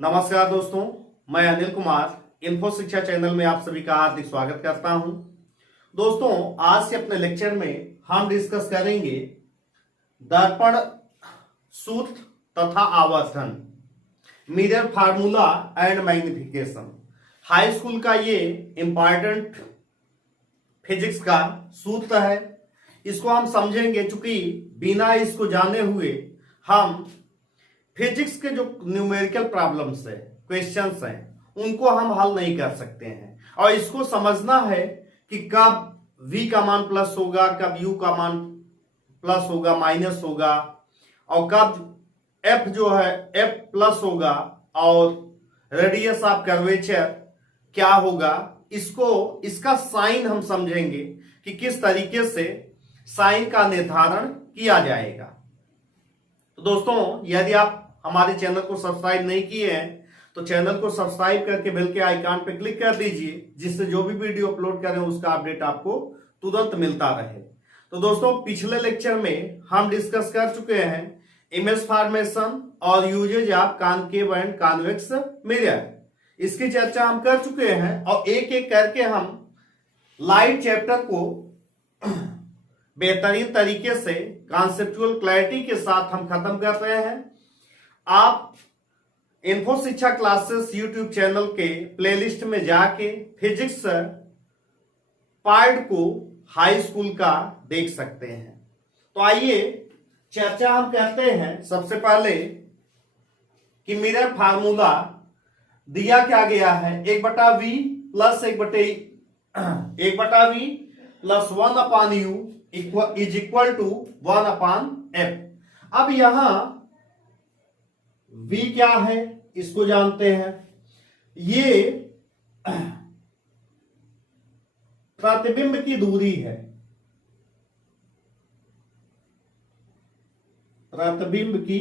नमस्कार दोस्तों, मैं अनिल कुमार इन्फो शिक्षा चैनल में आप सभी का हार्दिक स्वागत करता हूं। दोस्तों, आज से अपने लेक्चर में हम डिस्कस करेंगे दर्पण सूत्र तथा आवर्धन, mirror formula and magnification. High school का ये इंपॉर्टेंट फिजिक्स का सूत्र है। इसको हम समझेंगे, चूंकि बिना इसको जाने हुए हम फिजिक्स के जो न्यूमेरिकल प्रॉब्लम्स है, क्वेश्चंस हैं, उनको हम हल नहीं कर सकते हैं। और इसको समझना है कि कब v का मान प्लस होगा, कब u का मान प्लस होगा, माइनस होगा, और कब f जो है f प्लस होगा और रेडियस ऑफ कर्वेचर क्या होगा। इसका साइन हम समझेंगे कि किस तरीके से साइन का निर्धारण किया जाएगा। तो दोस्तों, यदि आप हमारे चैनल को सब्सक्राइब नहीं किए हैं तो चैनल को सब्सक्राइब करके बेल के आइकन पर क्लिक कर दीजिए, जिससे जो भी वीडियो अपलोड करें उसका अपडेट आपको तुरंत मिलता रहे। तो दोस्तों, पिछले लेक्चर में हम डिस्कस कर चुके हैं इमेज फॉर्मेशन और usages of concave and convex mirror. इसकी चर्चा हम कर चुके हैं और एक एक करके हम लाइट चैप्टर को बेहतरीन तरीके से कॉन्सेप्चुअल क्लैरिटी के साथ हम खत्म कर रहे हैं। आप इन्फो शिक्षा क्लासेस यूट्यूब चैनल के प्लेलिस्ट में जाके फिजिक्स पार्ट को हाई स्कूल का देख सकते हैं। तो आइए चर्चा हम करते हैं। सबसे पहले कि मिरर फार्मूला दिया क्या गया है, 1/v plus 1/v plus 1/u is equal to 1/f। अब यहां v क्या है इसको जानते हैं। ये प्रतिबिंब की दूरी है, प्रतिबिंब की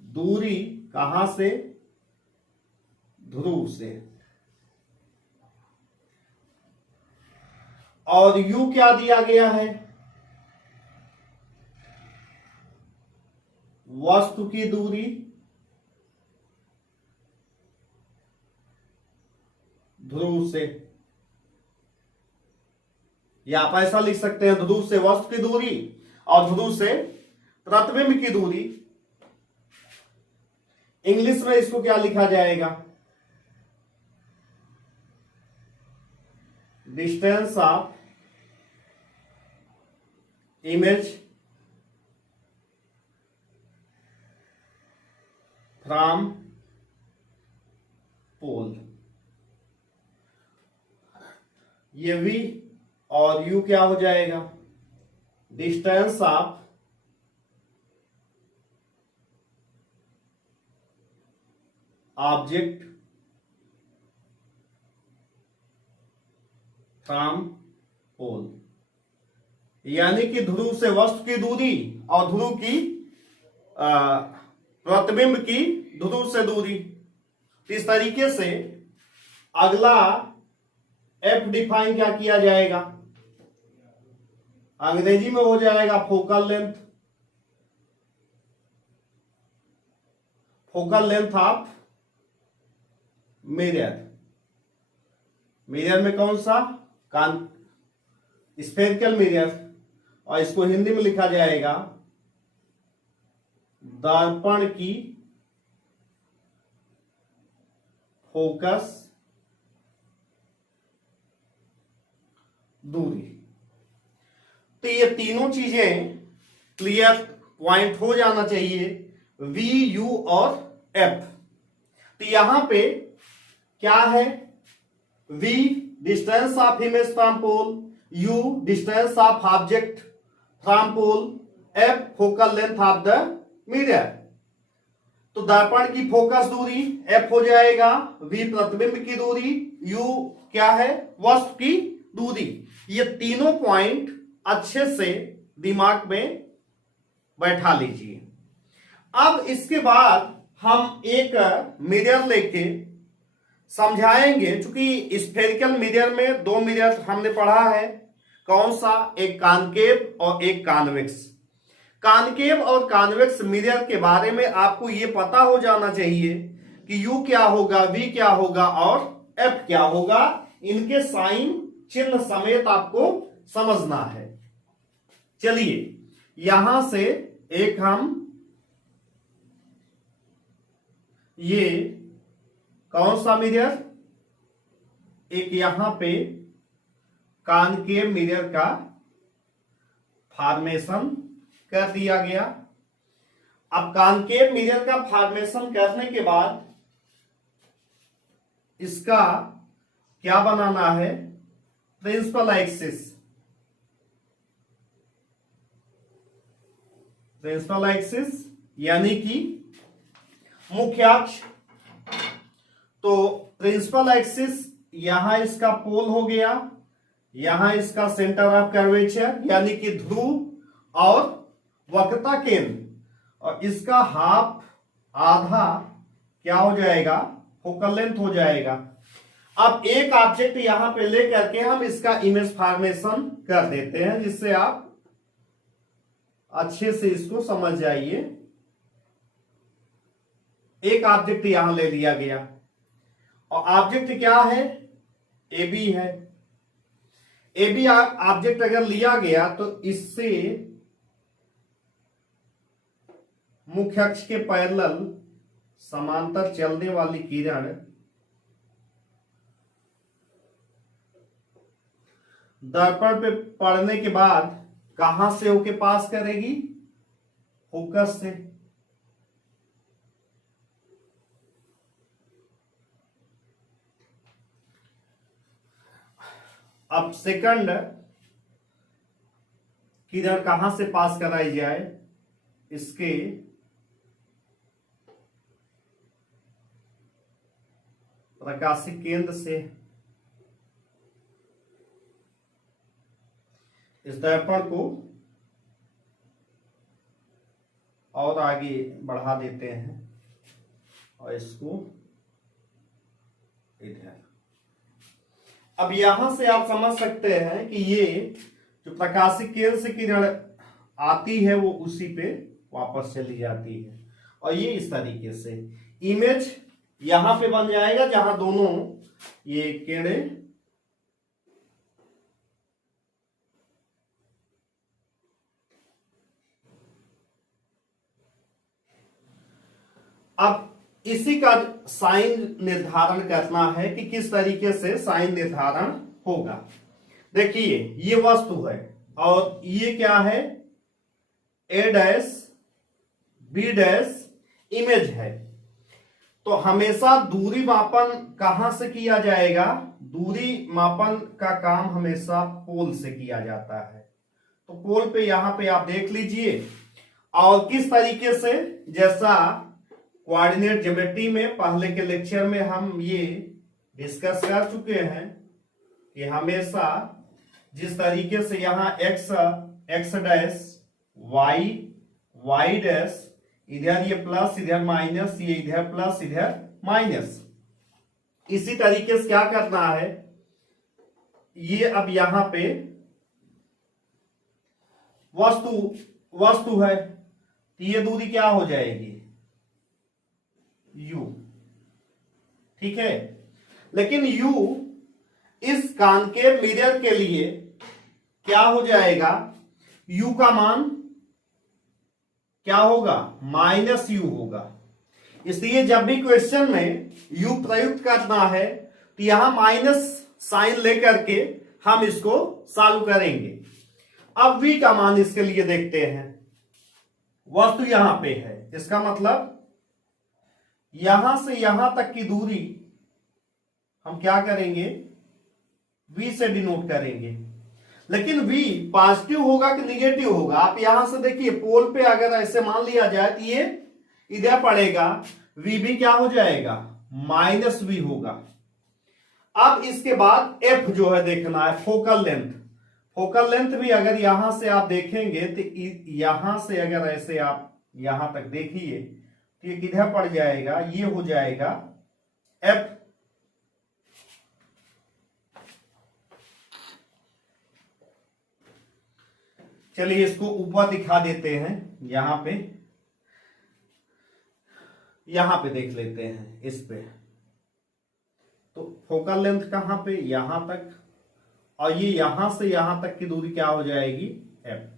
दूरी कहां से, ध्रुव से। और u क्या दिया गया है, वस्तु की दूरी ध्रुव से, या आप ऐसा लिख सकते हैं, ध्रुव से वस्तु की दूरी और ध्रुव से प्रतिबिंब की दूरी। इंग्लिश में इसको क्या लिखा जाएगा, distance of image from pole. ये v और u क्या हो जाएगा, distance of object from pole, यानी कि ध्रुव से वस्तु की दूरी और ध्रुव की प्रतिबिंब की ध्रुव से दूरी। इस तरीके से अगला f डिफाइन क्या किया जाएगा, अंग्रेजी में हो जाएगा focal length, focal length of mirror. Mirror में कौन सा, स्फेरिकल मिरर, और इसको हिंदी में लिखा जाएगा दर्पण की फोकस दूरी। तो ये तीनों चीजें क्लियर पॉइंट हो जाना चाहिए, v, u और f। तो यहां पे क्या है, v distance of image from pole, u distance of object from pole, f focal length of the mirror. तो दर्पण की फोकस दूरी f हो जाएगा, v प्रतिबिंब की दूरी, u क्या है, वस्तु की दूरी। ये तीनों पॉइंट अच्छे से दिमाग में बैठा लीजिए। अब इसके बाद हम एक मिरर लेके समझाएंगे। चूंकि स्फेरिकल मिरर में दो मिरर हमने पढ़ा है, कौन सा, एक कॉनकेव और एक कॉन्वेक्स। कॉनकेव और कॉन्वेक्स मिरर के बारे में आपको यह पता हो जाना चाहिए कि u क्या होगा, v क्या होगा और f क्या होगा, इनके साइन चिन्ह समेत आपको समझना है। चलिए यहां से एक हम ये कौन सा मिरर, एक यहां पे कॉनकेव मिरर का फॉर्मेशन कर दिया गया। अब कॉनकेव मिरर का फॉर्मेशन करने के बाद इसका क्या बनाना है, प्रिंसिपल एक्सिस। प्रिंसिपल एक्सिस यानी कि मुख्य अक्ष। तो प्रिंसिपल एक्सिस यहां इसका पोल हो गया, यहां इसका सेंटर ऑफ कर्वेचर यानी कि ध्रुव और वक्रता केंद्र, और इसका हाफ आधा क्या हो जाएगा, फोकल लेंथ हो जाएगा। अब एक ऑब्जेक्ट यहां पे लेकर के हम इसका इमेज फॉर्मेशन कर देते हैं, जिससे आप अच्छे से इसको समझ जाइए। एक ऑब्जेक्ट यहां ले लिया गया और ऑब्जेक्ट क्या है, ए बी है। ए बी ऑब्जेक्ट अगर लिया गया तो इससे मुख्य अक्ष के पैरेलल समांतर चलने वाली किरण दर्पण पे पड़ने के बाद कहां से होके पास करेगी, फोकस से। अब सेकंड किरण कहां से पास कराई जाए, इसके प्रकाशिक केंद्र से। इस दर्पण को और आगे बढ़ा देते हैं और इसको इधर। अब यहां से आप समझ सकते हैं कि ये जो प्रकाशिक केंद्र से किरण आती है वो उसी पे वापस चली जाती है, और ये इस तरीके से इमेज यहां पे बन जाएगा जहां दोनों ये किरणें अब इसी का साइन निर्धारण करना है कि किस तरीके से साइन निर्धारण होगा। देखिए ये वस्तु है और ये क्या है, ए डैश बी डैश इमेज है। तो हमेशा दूरी मापन कहां से किया जाएगा, दूरी मापन का काम हमेशा पोल से किया जाता है। तो पोल पे यहां पे आप देख लीजिए, और किस तरीके से, जैसा कोऑर्डिनेट ज्योमेट्री में पहले के लेक्चर में हम ये डिस्कस कर चुके हैं कि हमेशा जिस तरीके से यहां एक्स डैश वाई डैश, इधर ये प्लस इधर माइनस, ये इधर प्लस इधर माइनस, इसी तरीके से क्या करना है, ये अब यहां पे वस्तु है तो ये दूरी क्या हो जाएगी, u। ठीक है, लेकिन u इस कॉनकेव मिरर के लिए क्या हो जाएगा, u का मान क्या होगा, -u होगा। इसलिए जब भी क्वेश्चन में u प्रयुक्त करना है तो यहां माइनस साइन लेकर के हम इसको सॉल्व करेंगे। अब v का मान इसके लिए देखते हैं, वस्तु यहां पे है, इसका मतलब यहां से यहां तक की दूरी हम क्या करेंगे, v से डिनोट करेंगे। लेकिन v पॉजिटिव होगा कि निगेटिव होगा, आप यहां से देखिए पोल पे अगर ऐसे मान लिया जाए तो ये इधर पड़ेगा, v भी क्या हो जाएगा, -v होगा। अब इसके बाद f जो है देखना है, फोकल लेंथ। फोकल लेंथ भी अगर यहां से आप देखेंगे तो यहां से अगर ऐसे आप यहां तक देखिए तो ये किधर पड़ जाएगा, ये हो जाएगा f। चलिए इसको ऊपर दिखा देते हैं, यहां पे यहां पे देख लेते हैं इस पे। तो फोकल लेंथ कहां पे, यहां तक, और ये यहां से यहां तक की दूरी क्या हो जाएगी, एफ।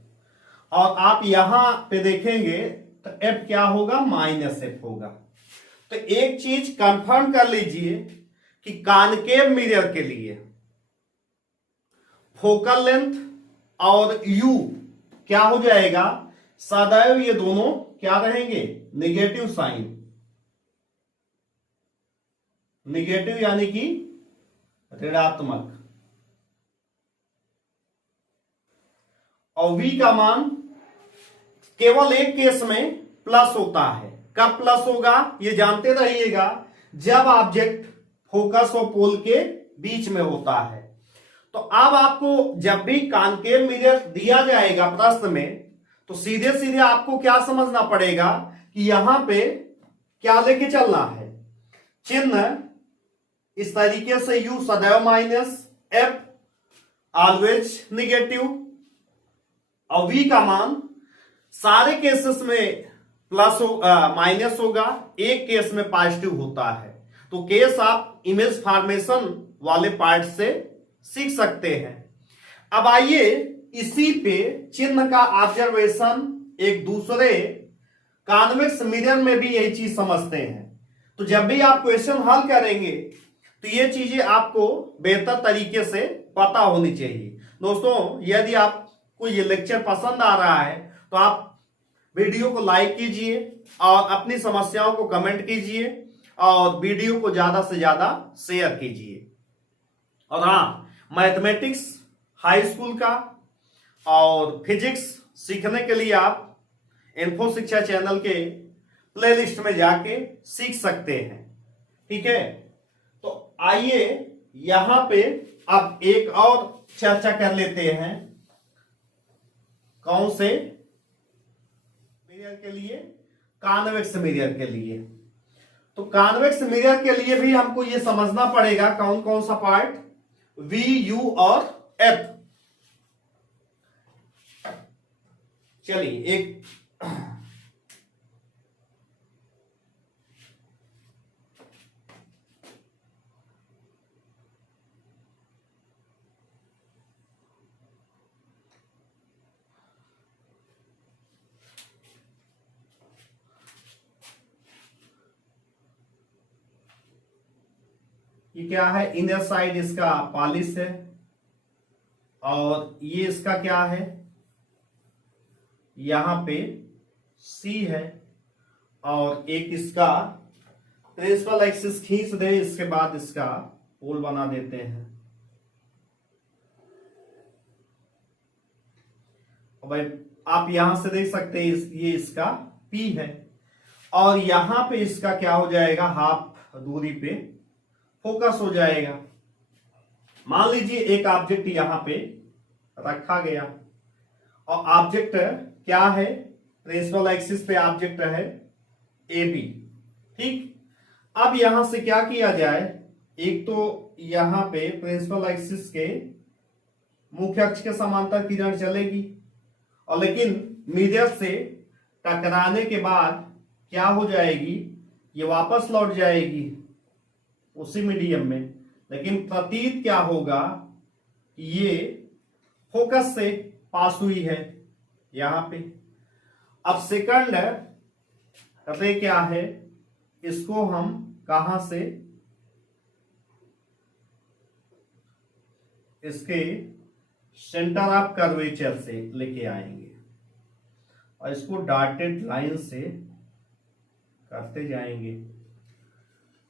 और आप यहां पे देखेंगे तो एफ क्या होगा, माइनस एफ होगा। तो एक चीज कंफर्म कर लीजिए कि कॉनकेव मिरर के लिए फोकल लेंथ और यू क्या हो जाएगा, सदैव ये दोनों क्या रहेंगे, निगेटिव साइन, निगेटिव यानी कि ऋणात्मक। और v का मान केवल एक केस में प्लस होता है। कब प्लस होगा ये जानते रहिएगा, जब ऑब्जेक्ट फोकस और पोल के बीच में होता है। तो अब आपको जब भी कॉनकेव मिरर दिया जाएगा प्रश्न में, तो सीधे सीधे आपको क्या समझना पड़ेगा कि यहां पे क्या लेके चलना है, चिन्ह इस तरीके से, यू सदैव माइनस, एफ ऑलवेज निगेटिव, और v का मान सारे केसेस में प्लस माइनस होगा, एक केस में पॉजिटिव होता है। तो केस आप इमेज फॉर्मेशन वाले पार्ट से सीख सकते हैं। अब आइए इसी पे चिन्ह का ऑब्जर्वेशन एक दूसरे कॉन्वेक्स मिरर में भी यही चीज समझते हैं। तो जब भी आप क्वेश्चन हल करेंगे तो ये चीजें आपको बेहतर तरीके से पता होनी चाहिए। दोस्तों, यदि आपको ये लेक्चर पसंद आ रहा है तो आप वीडियो को लाइक कीजिए और अपनी समस्याओं को कमेंट कीजिए और वीडियो को ज्यादा से ज्यादा शेयर कीजिए। और हाँ, मैथमेटिक्स हाई स्कूल का और फिजिक्स सीखने के लिए आप इन्फो शिक्षा चैनल के प्लेलिस्ट में जाके सीख सकते हैं। ठीक है, तो आइए यहां पे अब एक और चर्चा कर लेते हैं। कौन से मिरर के लिए, कॉन्वेक्स मिरर के लिए। तो कॉन्वेक्स मिरर के लिए भी हमको ये समझना पड़ेगा कौन कौन सा पार्ट, V, U और F। चलिए एक ये क्या है, इनर साइड इसका पॉलिश है, और ये इसका क्या है, यहां पे C है, और एक इसका प्रिंसिपल एक्सिस खींच दे, इसके बाद इसका पोल बना देते हैं। और भाई आप यहां से देख सकते हैं ये इसका P है, और यहां पे इसका क्या हो जाएगा, हाफ दूरी पे फोकस हो जाएगा। मान लीजिए एक ऑब्जेक्ट यहां पे रखा गया, और ऑब्जेक्ट क्या है, प्रिंसिपल एक्सिस पे ऑब्जेक्ट है AB। ठीक, अब यहां से क्या किया जाए, एक तो यहां पे प्रिंसिपल एक्सिस के मुख्य अक्ष के समांतर किरण चलेगी, और लेकिन मिरर से टकराने के बाद क्या हो जाएगी, ये वापस लौट जाएगी उसी मीडियम में। लेकिन प्रतीत क्या होगा, ये फोकस से पास हुई है यहां पे। अब सेकंड रे क्या है, इसको हम कहां से, इसके सेंटर ऑफ कर्वेचर से लेके आएंगे, और इसको डॉटेड लाइन से करते जाएंगे।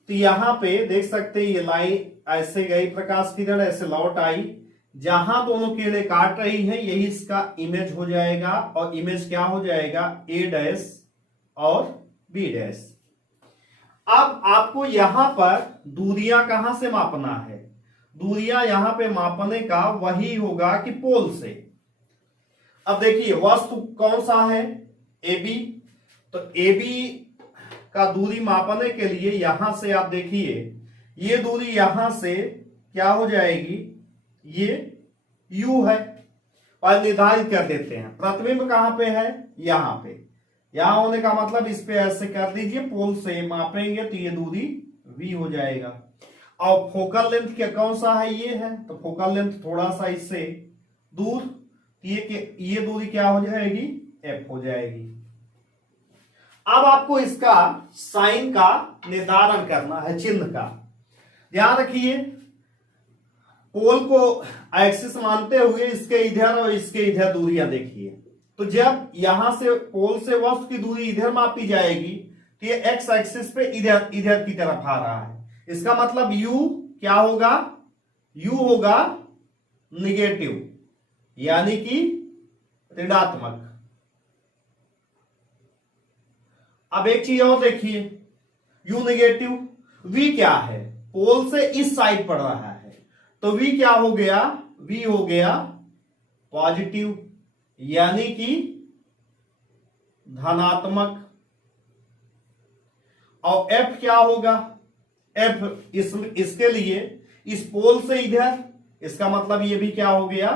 तो यहां पे देख सकते हैं ये लाइन ऐसे गई, प्रकाश किरण ऐसे लौट आई, जहां दोनों किरणें काट रही हैं यही इसका इमेज हो जाएगा, और इमेज क्या हो जाएगा, A' और B'। अब आपको यहां पर दूरियां कहां से मापना है, दूरियां यहां पे मापने का वही होगा कि पोल से। अब देखिए वस्तु कौन सा है, AB। तो AB का दूरी मापने के लिए यहां से आप देखिए, ये दूरी यहां से क्या हो जाएगी, ये U है, और निर्धारित कर देते हैं। प्रतिबिंब कहां पे है, यहां पे। यहां होने का मतलब इस पे ऐसे कर दीजिए, पोल से मापेंगे तो ये दूरी v हो जाएगा। और फोकल लेंथ क्या कौन सा है, ये है, तो फोकल लेंथ थोड़ा सा इससे दूर, ये दूरी क्या हो जाएगी, f हो जाएगी। अब आपको इसका साइन का निर्धारण करना है, चिन्ह का। ध्यान रखिए, पोल को एक्सिस मानते हुए इसके इधर और इसके इधर दूरियां देखिए। तो जब यहां से पोल से वस्तु की दूरी इधर मापी जाएगी तो ये एक्स एक्सिस पे इधर इधर की तरफ आ रहा है। इसका मतलब u क्या होगा, u होगा निगेटिव, यानी कि ऋणात्मक। अब एक चीज और देखिए, u निगेटिव, v क्या है, पोल से इस साइड पड़ रहा है, तो v क्या हो गया, v हो गया पॉजिटिव, यानी कि धनात्मक। और f क्या होगा, f इसके लिए इस पोल से इधर, इसका मतलब ये भी क्या हो गया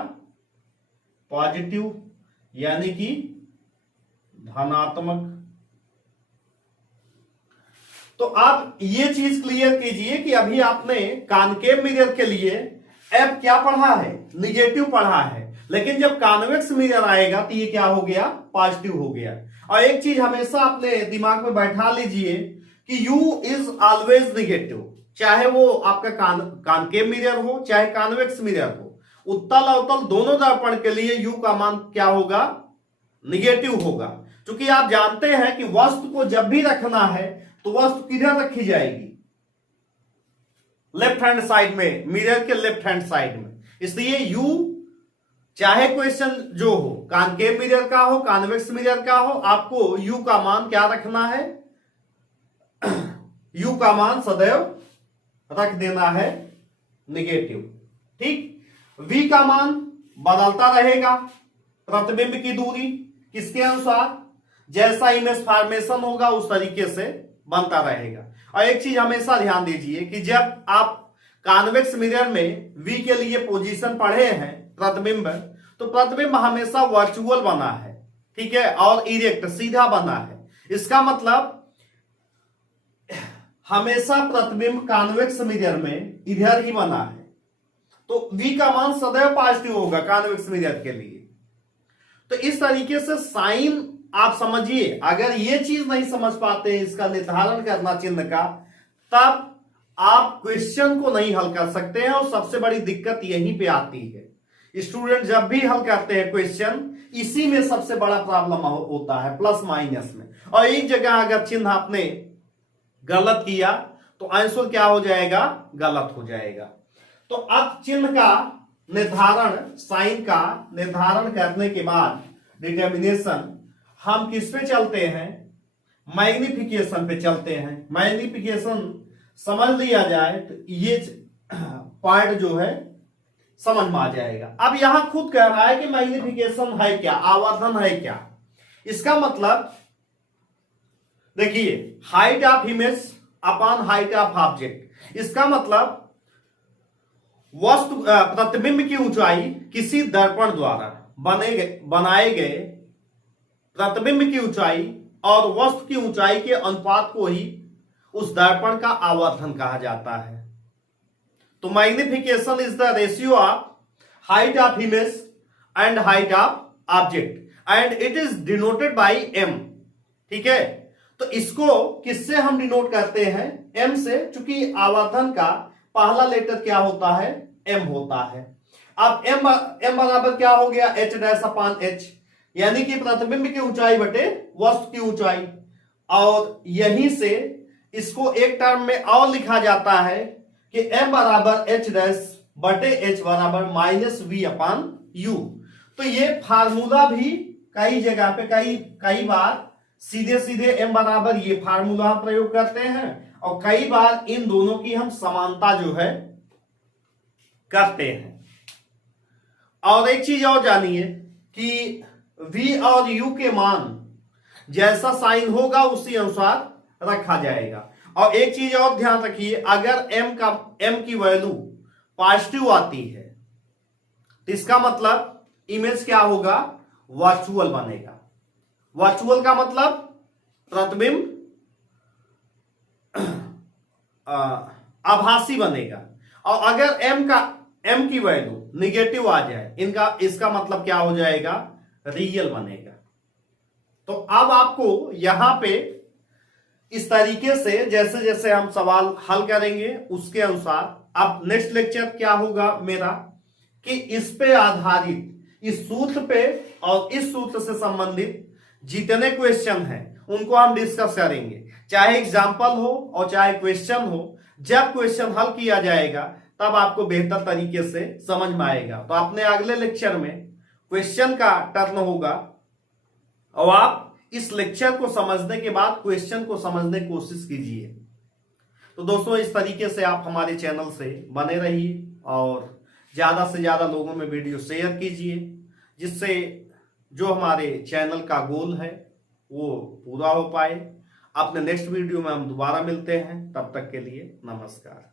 पॉजिटिव, यानी कि धनात्मक। तो आप ये चीज क्लियर कीजिए कि अभी आपने कॉनकेव मिरर के लिए f क्या पढ़ा है, निगेटिव पढ़ा है, लेकिन जब कॉन्वेक्स मिरर आएगा तो ये क्या हो गया, पॉजिटिव हो गया। और एक चीज हमेशा अपने दिमाग में बैठा लीजिए कि u इज ऑलवेज निगेटिव, चाहे वो आपका कॉनकेव मिरर हो चाहे कॉन्वेक्स मिरर हो, उत्तल अवतल दोनों दर्पण के लिए u का मान क्या होगा, निगेटिव होगा। क्योंकि आप जानते हैं कि वस्तु को जब भी रखना है तो वस्तु किधर रखी जाएगी, लेफ्ट हैंड साइड में, मिरर के लेफ्ट हैंड साइड में। इसलिए u चाहे क्वेश्चन जो हो, कॉनकेव मिरर का हो कॉन्वेक्स मिरर का हो, आपको u का मान क्या रखना है, u का मान सदैव रख देना है निगेटिव। ठीक, v का मान बदलता रहेगा, प्रतिबिंब की दूरी किसके अनुसार, जैसा इमेज फॉर्मेशन होगा उस तरीके से बनता रहेगा। और एक चीज हमेशा ध्यान दीजिए कि जब आप कॉन्वेक्स मिरर में v के लिए पोजीशन पढ़े हैं प्रतिबिंब, तो प्रतिबिंब हमेशा वर्चुअल बना है, ठीक है, और इरेक्ट सीधा बना है। इसका मतलब हमेशा प्रतिबिंब कॉन्वेक्स मिरर में इधर ही बना है, तो v का मान सदैव पॉजिटिव होगा कॉन्वेक्स मिरर के लिए। तो इस तरीके से साइन आप समझिए। अगर ये चीज नहीं समझ पाते हैं इसका निर्धारण करना चिन्ह का, तब आप क्वेश्चन को नहीं हल कर सकते हैं, और सबसे बड़ी दिक्कत यहीं पे आती है। स्टूडेंट जब भी हल करते हैं क्वेश्चन, इसी में सबसे बड़ा प्रॉब्लम होता है, प्लस माइनस में। और एक जगह अगर चिन्ह आपने गलत किया तो आंसर क्या हो जाएगा, गलत हो जाएगा। तो अब चिन्ह का निर्धारण, साइन का निर्धारण करने के बाद डिटर्मिनेशन, हम किस पे चलते हैं, मैग्निफिकेशन पे चलते हैं। मैग्निफिकेशन समझ लिया जाए तो ये पॉइंट जो है समझ में आ जाएगा। अब यहां खुद कह रहा है कि मैग्निफिकेशन है क्या, आवर्धन है क्या। इसका मतलब देखिए, height of image upon height of object. इसका मतलब वस्तु प्रतिबिंब की ऊंचाई किसी दर्पण द्वारा बनाए गए प्रतिबिंब की ऊंचाई और वस्तु की ऊंचाई के अनुपात को ही उस दर्पण का आवर्धन कहा जाता है। तो magnification is the ratio of height of image and height of object and it is denoted by m। ठीक है, तो इसको किससे हम डिनोट करते हैं, m से, चूंकि आवर्धन का पहला लेटर क्या होता है, m होता है। अब m बराबर क्या हो गया, h डैश अपॉन h, यानी कि प्रतिबिंब की ऊंचाई बटे वस्तु की ऊंचाई। और यहीं से इसको एक टर्म में और लिखा जाता है कि m बराबर h डैश बटे h बराबर माइनस v अपॉन u। तो ये फार्मूला भी कई जगह पे कई बार सीधे सीधे m बराबर ये फार्मूला हम प्रयोग करते हैं, और कई बार इन दोनों की हम समानता जो है करते हैं। और एक चीज और जानिए कि v और u के मान जैसा साइन होगा उसी अनुसार रखा जाएगा। और एक चीज और ध्यान रखिए, अगर m की वैल्यू पॉजिटिव आती है तो इसका मतलब इमेज क्या होगा, वर्चुअल बनेगा। वर्चुअल का मतलब प्रतिबिंब आभासी बनेगा। और अगर m की वैल्यू निगेटिव आ जाए, इसका मतलब क्या हो जाएगा, रियल बनेगा। तो अब आपको यहां पे इस तरीके से जैसे जैसे हम सवाल हल करेंगे उसके अनुसार, अब नेक्स्ट लेक्चर क्या होगा मेरा कि इस पे आधारित, इस सूत्र पे और इस सूत्र से संबंधित जितने क्वेश्चन हैं उनको हम डिस्कस करेंगे, चाहे एग्जाम्पल हो और चाहे क्वेश्चन हो। जब क्वेश्चन हल किया जाएगा तब आपको बेहतर तरीके से समझ में आएगा। तो अपने अगले लेक्चर में क्वेश्चन का टर्न होगा और आप इस लेक्चर को समझने के बाद क्वेश्चन को समझने की कोशिश कीजिए। तो दोस्तों, इस तरीके से आप हमारे चैनल से बने रहिए और ज्यादा से ज्यादा लोगों में वीडियो शेयर कीजिए, जिससे जो हमारे चैनल का गोल है वो पूरा हो पाए। अपने नेक्स्ट वीडियो में हम दोबारा मिलते हैं, तब तक के लिए नमस्कार।